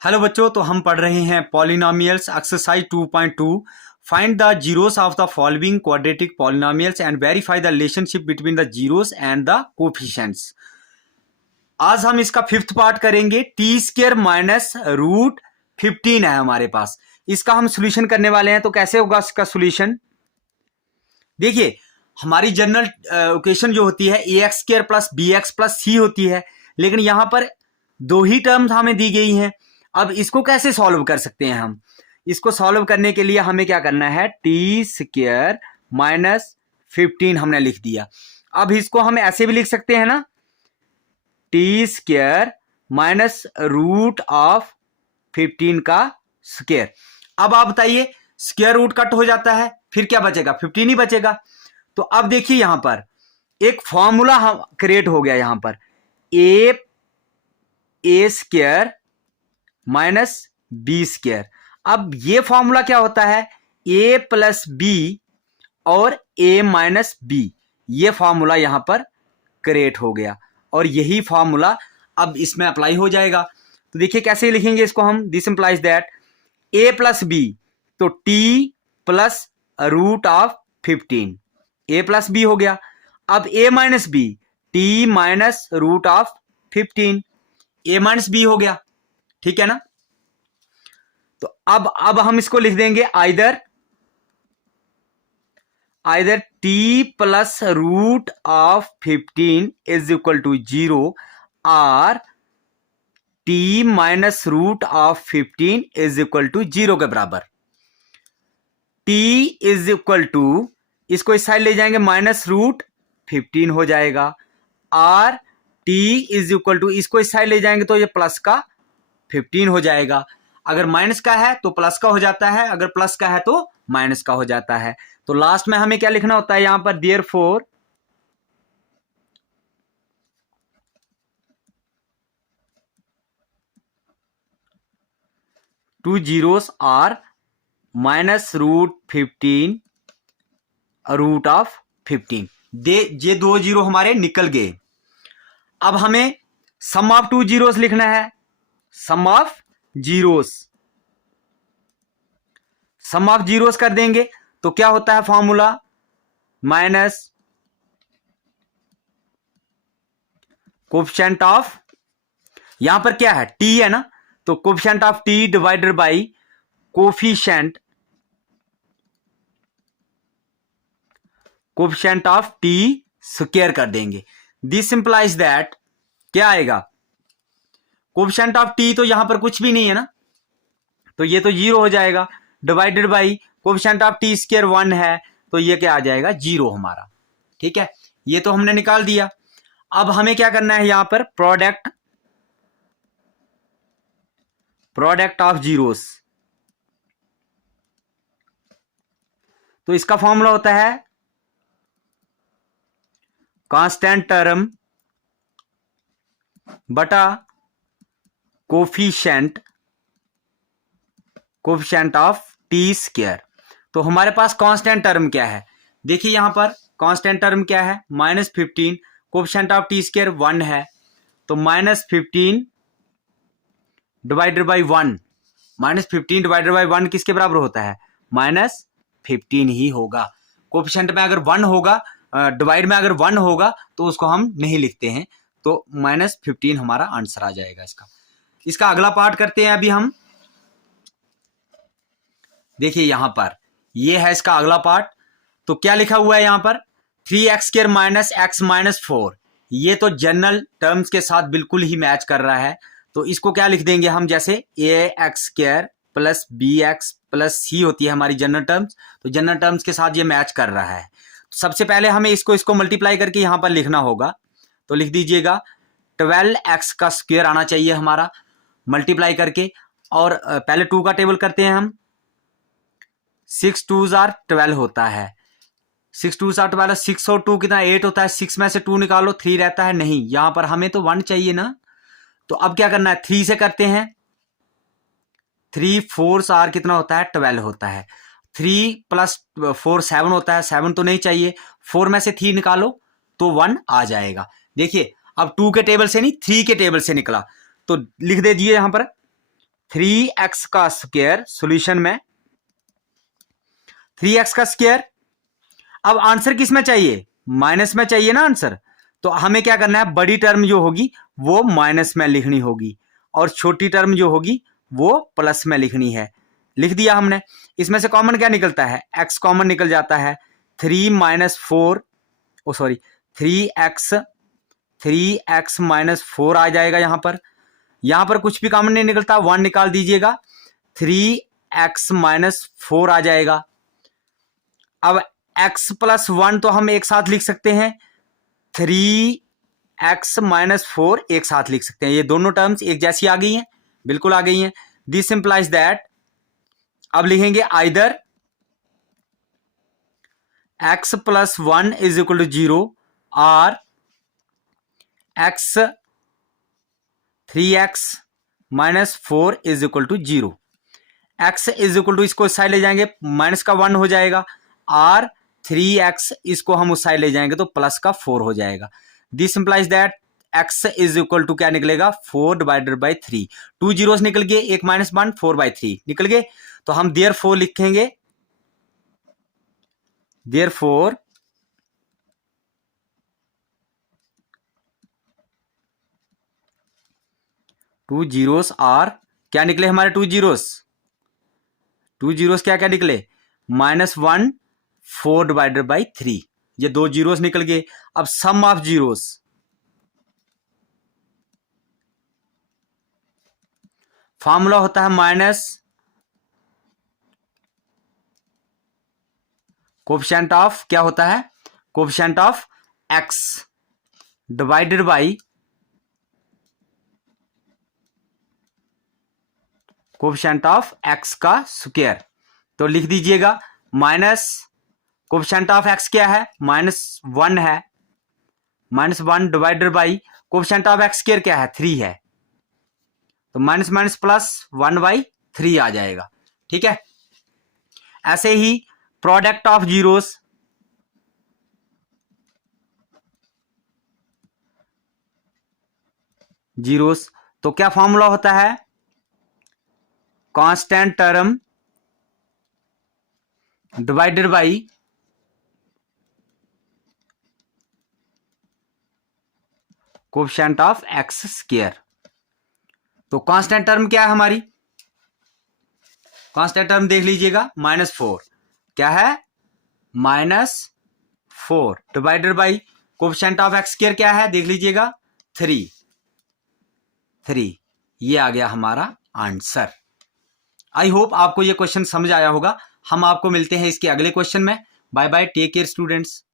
Hello बच्चों, तो हम पढ़ रहे हैं polynomials exercise 2.2। Find the zeros of the following quadratic polynomials and verify the relationship between the zeros and the coefficients. आज हम इसका फिफ्थ पार्ट करेंगे। टी स्क्वायर माइनस रूट 15 है हमारे पास, इसका हम सोल्यूशन करने वाले हैं। तो कैसे होगा इसका सोल्यूशन? देखिए, हमारी जनरल इक्वेशन जो होती है a x square plus b x plus c होती है, लेकिन यहां पर दो ही टर्म्स हमें दी गई हैं। अब इसको कैसे सॉल्व कर सकते हैं हम? इसको सॉल्व करने के लिए हमें क्या करना है, टी स्क्वायर माइनस 15 हमने लिख दिया। अब इसको हम ऐसे भी लिख सकते हैं ना, t square minus root of 15 का स्क्वायर। अब आप बताइए, स्क्वायर रूट कट हो जाता है, फिर क्या बचेगा? 15 ही बचेगा। तो अब देखिए यहां पर एक फॉर्मूला क्रिएट हो गया। यहां पर ए स्क्वायर माइनस बी स्क्वायर। अब ये फॉर्मूला क्या होता है, ए प्लस बी और ए माइनस बी, ये फॉर्मूला यहां पर क्रिएट हो गया और यही फॉर्मूला अब इसमें अप्लाई हो जाएगा। तो देखिए कैसे लिखेंगे इसको हम। This implies that a plus b, तो t plus root of 15, a plus b हो गया। अब a minus b, t minus root of 15, a minus b हो गया। ठीक है ना? तो अब हम इसको लिख देंगे either t plus root of 15 is equal to 0 और t minus root of 15 is equal to 0 के बराबर। टी इज इक्वल टू, इसको इस साइड ले जाएंगे, माइनस रूट 15 हो जाएगा, और टी इज इक्वल टू, इसको इस साइड ले जाएंगे तो ये प्लस का 15 हो जाएगा। अगर माइनस का है तो प्लस का हो जाता है, अगर प्लस का है तो माइनस का हो जाता है। तो लास्ट में हमें क्या लिखना होता है यहां पर, therefore two zeros are minus root 15 root of 15। ये दो जीरो हमारे निकल गए। अब हमें सम ऑफ टू जीरोस लिखना है। Sum of zeros, sum of zeros कर देंगे तो क्या होता है फॉर्मूला, माइनस कोफिशिएंट ऑफ, यहां पर क्या है, टी है ना, तो coefficient of T divided by coefficient of T square कर देंगे। दिस इंप्लाइज दैट क्या आएगा, कोफिशिएंट ऑफ टी तो यहां पर कुछ भी नहीं है ना, तो ये तो 0 हो जाएगा, divided by coefficient of T square 1 है, तो ये क्या आ जाएगा, 0 हमारा। ठीक है, ये तो हमने निकाल दिया। अब हमें क्या करना है यहां पर, प्रोडक्ट ऑफ जीरोस। तो इसका फॉर्मूला होता है कांस्टेंट टर्म बटा कोफिशिएंट ऑफ टी स्क्वायर। तो हमारे पास कांस्टेंट टर्म क्या है, देखिए यहां पर कांस्टेंट टर्म क्या है, -15, कोफिशिएंट ऑफ टी स्क्वायर 1 है, तो -15 डिवाइडेड बाई 1, -15 डिवाइडेड बाई 1 किसके बराबर होता है, -15 ही होगा। कोफिशिएंट में अगर 1 होगा, डिवाइड में अगर 1 होगा तो उसको हम नहीं लिखते हैं, तो -15 हमारा आंसर आ जाएगा इसका अगला पार्ट करते हैं अभी हम। देखिए यहां पर ये है इसका अगला पार्ट। तो क्या लिखा हुआ है यहां पर, 3x square minus x minus 4, ये तो जनरल टर्म्स के साथ बिल्कुल ही मैच कर रहा है। तो इसको क्या लिख देंगे हम, जैसे ax square plus bx plus c होती है हमारी जनरल टर्म्स, तो जनरल टर्म्स के साथ ये मैच कर रहा है। तो सबसे पहले हमें इसको मल्टीप्लाई करके यहां पर लिखना होगा। तो लिख दीजिएगा 12x का स्क्वायर आना चाहिए हमारा मल्टीप्लाई करके, और पहले 2 का टेबल करते हैं हम। 6 2s आर 12 होता है, 6 2s आर 12, 6 और 2 कितना 8 होता है, 6 में से 2 निकालो 3 रहता है, नहीं यहां पर हमें तो 1 चाहिए ना। तो अब क्या करना है, 3 से करते हैं, 3 4s आर कितना होता है, 12 होता है, 3 प्लस 4 7 होता है, 7 तो नहीं चाहिए, 4 में से 3 निकालो तो 1 आ जाएगा। देखिए अब 2 के टेबल से नहीं, 3 के टेबल से निकला, तो लिख दीजिए यहां पर 3x का स्क्वायर सॉल्यूशन में 3x का स्क्वायर। अब आंसर किस में चाहिए, माइनस में चाहिए ना आंसर, तो हमें क्या करना है, बड़ी टर्म जो होगी वो माइनस में लिखनी होगी और छोटी टर्म जो होगी वो प्लस में लिखनी है। लिख दिया हमने। इसमें से कॉमन क्या निकलता है, x कॉमन निकल जाता है। 3 माइनस 4 3x माइनस 4 आ जाएगा यहां पर कुछ भी कॉमन नहीं निकलता, 1 निकाल दीजिएगा, 3x माइनस 4 आ जाएगा। अब x प्लस 1 तो हम एक साथ लिख सकते हैं, 3x माइनस 4 एक साथ लिख सकते हैं। ये दोनों टर्म्स एक जैसी आ गई हैं, बिल्कुल आ गई हैं। दिस इंप्लाइज दैट, अब लिखेंगे either x plus 1 is equal to 0 और x 3x minus 4 is equal to 0। x is equal to, इसको इस साइड ले जाएंगे माइनस का 1 हो जाएगा, और 3x इसको हम उस साइड ले जाएंगे तो प्लस का 4 हो जाएगा। This implies that x is equal to क्या निकलेगा, 4 डिवाइडेड बाई 3। 2 जीरोस निकल गए, एक माइनस 1, 4/3 निकल गए। तो हम देयरफॉर लिखेंगे, देयरफॉर 2 जीरोस और क्या निकले हमारे 2 जीरोस, 2 जीरोस क्या क्या निकले, -1 4 डिवाइडेड बाई 3, ये 2 जीरोस निकल गए। अब सम ऑफ जीरोस, फॉर्मूला होता है माइनस कोफिशिएंट ऑफ, क्या होता है, coefficient of x divided by coefficient of x का स्क्वायर। तो लिख दीजिएगा माइनस कोफिशिएंट ऑफ x क्या है, -1 है, -1 divided by coefficient of x square क्या है, 3 है, तो माइनस माइनस प्लस 1/3 आ जाएगा। ठीक है। ऐसे ही प्रोडक्ट ऑफ जीरोस, तो क्या फॉर्मूला होता है, constant term divided by coefficient of x square. तो कांस्टेंट टर्म क्या है हमारी, कांस्टेंट टर्म देख लीजिएगा, -4 क्या है, -4 divided by coefficient of x square क्या है, देख लीजिएगा 3, ये आ गया हमारा आंसर। आई होप आपको ये क्वेश्चन समझ आया होगा। हम आपको मिलते हैं इसके अगले क्वेश्चन में। Bye bye, take care students.